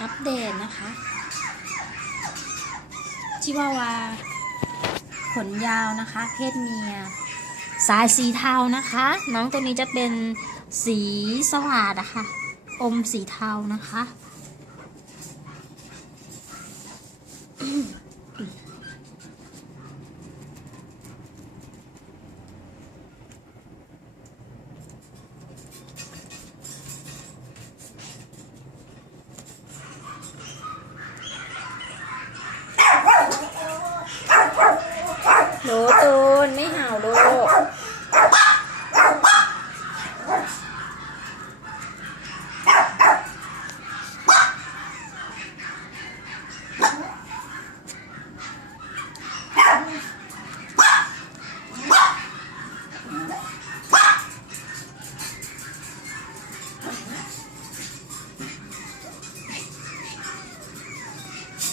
อัปเดตนะคะ ชิวาวา ขนยาวนะคะ เพศเมีย สายสีเทานะคะ น้องตัวนี้จะเป็นสีสว่างอะค่ะอมสีเทานะคะ đồ tôn